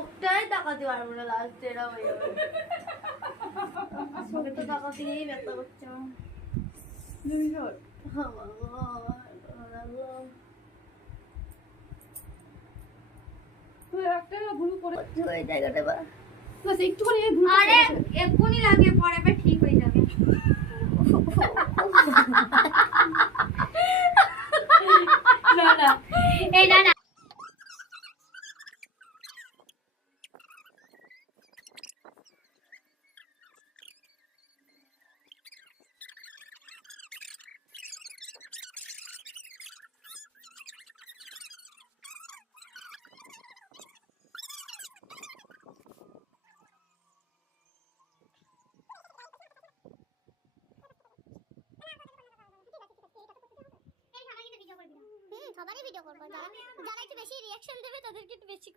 চোখটাই তাকাতে পারবো না লাস্টে এরা হয়ে যাবে চোখে তো তাকাতেই ব্যথা করছে আরে এক্ষুনি লাগে পরে আবার ঠিক হয়ে যাবে এই না না সবারই ভিডিও করবো যারা একটু বেশি রিয়াকশন দেবে তাদেরকে একটু বেশি